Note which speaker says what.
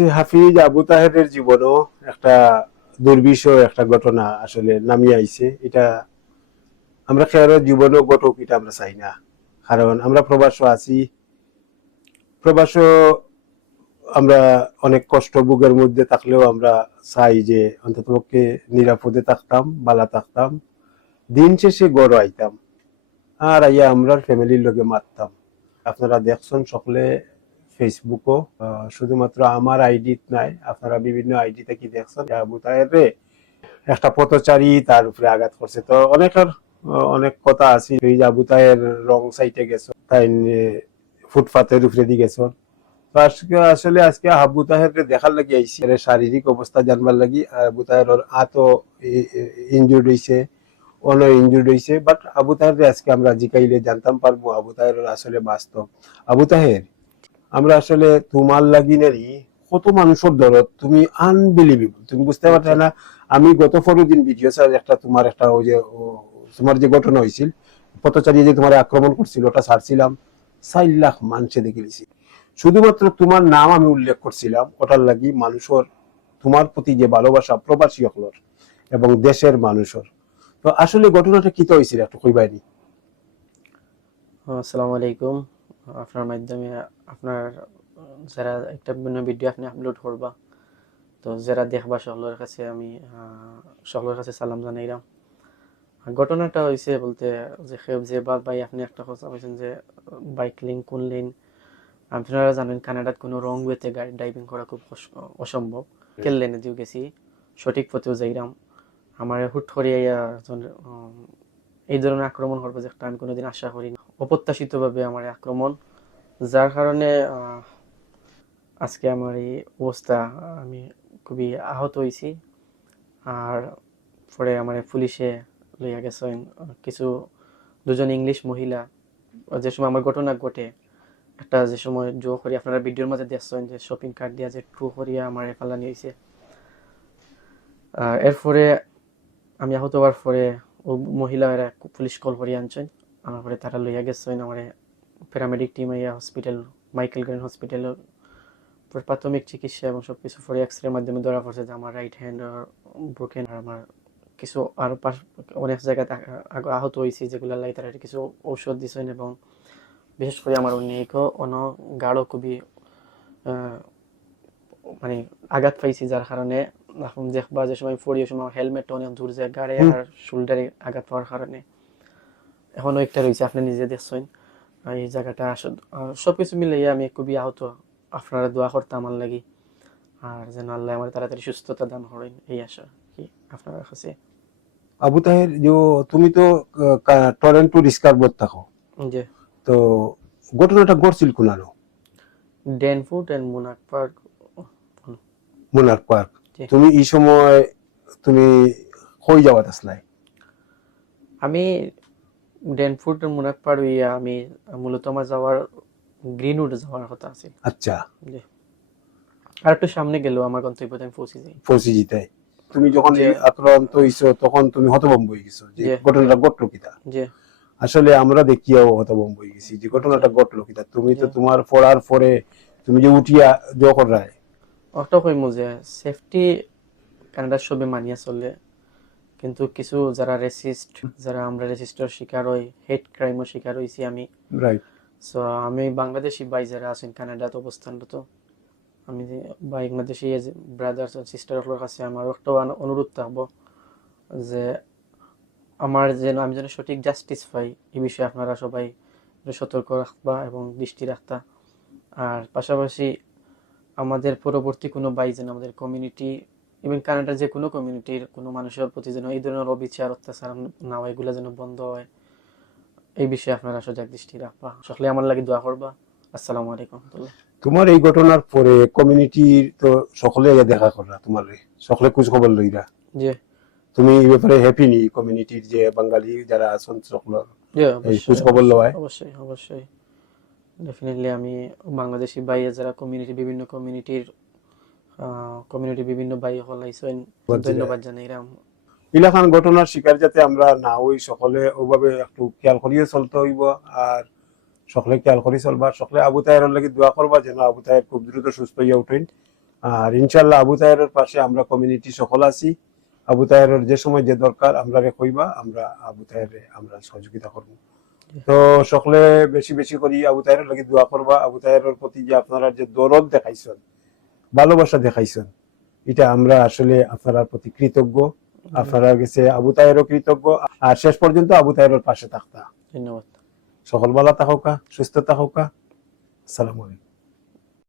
Speaker 1: হাফিজ আবু তাহেরের জীবনও একটা দুর্বিষহ একটা ঘটনা আসলে নামিয়ে আইছে। এটা আমরা খেয়ালের জীবনও ঘটক, এটা আমরা চাই না। কারণ আমরা প্রবাস আছি। প্রবাস আমরা অনেক কষ্ট বুকের মধ্যে থাকলেও আমরা চাই যে অন্ততপক্ষে নিরাপদে থাকতাম, বালা থাকতাম। দিন শেষে গড় আইতাম। আর আইয়া আমরা ফ্যামিলির লগে মারতাম। আপনারা দেখছেন সকলে ফেসবুকও শুধুমাত্র আমার আইডি নাই আপনারা বিভিন্ন আইডি থেকে দেখছেন তাহেরে একটা পথচারী তার উপরে আঘাত করছে। তো অনেকের আহ, অনেক কথা আছে এই আবু তাহের রং সাইডে গেছ তাই ফুটপাতের উপরে দিয়ে গেছ। আজকে আসলে আজকে আবু তাহেরকে দেখার লাগি আইসি শারীরিক অবস্থা জানবার লাগি আবু তাহের আতো ইনজুর্ড হইছে অন ইনজুর্ড হইছে বাট আবু তাহের আজকে আমরা জিকাইলে জানতাম পারব আবু তাহের আসলে বাস্তব। আবু তাহের আমরা আসলে তোমার লাগিনেরই কত মানুষের দরদ, তুমি আনবিলিভেবল তুমি বুঝতে পারছ না। আমি গত পনেরো দিন ভিডিও স্যার একটা তোমার একটা ওই যে তোমার যে ঘটনা হয়েছিল পথচারী যে তোমার আক্রমণ করছিল, ওটা ছাড়ছিলাম, চার লাখ মানুষে দেখে নিছি। শুধুমাত্র তোমার নাম আমি উল্লেখ করছিলাম, ওটার লাগি মানুষের, তোমার প্রতি যে ভালোবাসা, প্রবাসী হকলর এবং দেশের মানুষের। তো আসলে ঘটনাটা কি তো হয়েছিল একটু কইবাইনি
Speaker 2: আসসালামু আলাইকুম। আপনার মাধ্যমে আপনার যারা একটা বিভিন্ন ভিডিও আপনি আপলোড করবা তো যারা দেখবা সকলের কাছে আমি সকলের কাছে সালাম জানাইলাম। ঘটনাটা হয়েছে বলতে যে যে বা ভাই আপনি একটা কথা বলছেন যে বাইক লিঙ্ক কোন লিন আপনারা জানেন কানাডাত কোনো রং ওয়েতে গাড়ি ড্রাইভিং করা খুব অসম্ভব। কেল লেনে দিও গেছি সঠিক পথেও যাইলাম। আমার হুট করে একজন, এই ধরনের আক্রমণ করবে যে একটা আমি কোনোদিন আশা করি না অপ্রত্যাশিতভাবে আমার আক্রমণ, যার কারণে আজকে আমার এই অবস্থা, আমি খুবই আহত হয়েছি। আর পরে আমার পুলিশে লইয়া গেছেন কিছু দুজন ইংলিশ মহিলা। যে সময় আমার ঘটনা ঘটে, একটা যে সময় জো করি আপনারা ভিডিওর মাঝে দেখছেন যে শপিং কার্ড দিয়া যে ট্রু করিয়া আমার ফালানি হয়েছে এরপরে আমি আহত হওয়ার পরে ও মহিলারা পুলিশ কল করিয়া আনছেন। আমার পরে তারা লইয়া গেছেন আমার প্যারামেডিক টিম আইয়া হসপিটাল মাইকেল গ্রেন হসপিটাল প্রাথমিক চিকিৎসা এবং সব কিছু পরে এক্স রের মাধ্যমে ধরা পড়ছে যে আমার রাইট হ্যান্ড ব্রোকেন আর আমার কিছু আরও পাশ অনেক জায়গায় আহত হয়েছি যেগুলো লাগে তারা কিছু ঔষধ দিছেন এবং বিশেষ করে আমার অনেক অন গাঢ় খুবই মানে আঘাত পাইছি যার কারণে এখন দেখবা যে সময় ওই সময় হেলমেট অনেক দূর যায় গাড়ি আর শোল্ডারে আঘাত পাওয়ার কারণে। এখনও একটা রয়েছে আপনি নিজে দেখছেন। আর এই জায়গাটা সব কিছু মিলিয়ে আমি খুবই আহত। আপনারা দোয়া করতে আমার লাগি। আর যেন আল্লাহ আমার তাড়াতাড়ি সুস্থতা দান করেন এই আশা কি আপনার কাছে?
Speaker 1: আবু তাহের যে তুমি তো টরেন্টো রিস্কারবোর্ড থাকো।
Speaker 2: যে
Speaker 1: তো ঘটনাটা ঘটছিল কোনানো
Speaker 2: ডেনফুট এন্ড মুনাক পার্ক।
Speaker 1: মোনার পার্ক। তুমি এই সময় তুমি কই যাওয়াত আসলাই?
Speaker 2: আমি ডেনফুট মুনাক পার্ক হইয়া আমি মূলত আমার যাওয়ার গ্রিনউড যাওয়ার কথা আছে
Speaker 1: আচ্ছা।
Speaker 2: জি আর একটু সামনে গেলেও আমার গন্তব্যতে আমি পৌঁছে যাই।
Speaker 1: পৌঁছে জিতাই তুমি যখন। আক্রান্ত হইছো তখন তুমি হতভম্ব হয়ে গেছো যে। ঘটনাটা ঘটলো কিতা? আসলে আমরা দেখিয়াও হতভম্ব হয়ে গেছি যে ঘটনাটা ঘটলো কিতা। তুমি তো তোমার পড়ার পরে তুমি যে উঠিয়া যখন রায়
Speaker 2: একটা কইমু যে সেফটি কানাডার সবে মানিয়া চলে কিন্তু কিছু যারা রেসিস্ট যারা আমরা রেসিস্টের শিকার হই হেড ক্রাইমও শিকার হইছি আমি।
Speaker 1: রাইট
Speaker 2: সো আমি বাংলাদেশি ভাই যারা আছেন কানাডাতে অবস্থানরত আমি বাংলাদেশি ব্রাদার্স সিস্টারগুলোর কাছে আমার একটা অনুরোধ থাকব যে আমার যেন আমি যেন সঠিক জাস্টিস পাই এই বিষয়ে আপনারা সবাই সতর্ক রাখবা এবং দৃষ্টি রাখতা। আর পাশাপাশি আমাদের পরবর্তী কোনো বাই যেন আমাদের কমিউনিটি ইভেন কানাডার যে কোনো কমিউনিটির কোনো মানুষের প্রতি যেন এই ধরনের অবিচার অত্যাচার না হয় এগুলো যেন বন্ধ হয় এই বিষয়ে আপনারা সজাগ দৃষ্টি রাখবা। সকলে আমার লাগে দোয়া করবা। আসসালামু আলাইকুম
Speaker 1: তোমার এই ঘটনার পরে কমিউনিটির তো সকলে দেখা করা তোমার সকলে খোঁজ খবর লইরা।
Speaker 2: জি।
Speaker 1: তুমি এই ব্যাপারে হ্যাপি নি কমিউনিটির যে বাঙালি যারা আছেন সকল এই খোঁজ খবর লওয়ায়?
Speaker 2: অবশ্যই অবশ্যই। ডেফিনেটলি আমি বাংলাদেশি ভাইয়ে যারা কমিউনিটি বিভিন্ন কমিউনিটির কমিউনিটি বিভিন্ন ভাই হল আইসেন
Speaker 1: ধন্যবাদ
Speaker 2: জানাইরাম
Speaker 1: ইলাখান ঘটনার শিকার যাতে আমরা না হই সকলে ওভাবে একটু খেয়াল করিয়ে চলতে হইব আর সকলে খেয়াল করি চলবা সকলে আবু তাহের লাগি দোয়া করবা যেন আবু তাহের খুব দ্রুত সুস্থ হইয়া উঠেন। আর ইনশাল্লাহ আবু পাশে আমরা কমিউনিটি সকল আছি। আবু যে সময় যে দরকার আমরা কইবা আমরা আবু তাহেরে আমরা সহযোগিতা করব। তো সকলে বেশি বেশি করি আবু তাহেরের লাগি দোয়া করবা। আবু তাহেরের প্রতি যে আপনারা যে দরদ দেখাইছেন ভালোবাসা দেখাইছেন। এটা আমরা আসলে আপনারা প্রতি কৃতজ্ঞ। আপনারা গেছে আবু তাহেরও কৃতজ্ঞ। আর শেষ পর্যন্ত আবু তাহেরের পাশে থাকতা।
Speaker 2: ধন্যবাদ।
Speaker 1: সকল ভালো থাকুকা সুস্থ থাকুকা। আসসালামু আলাইকুম।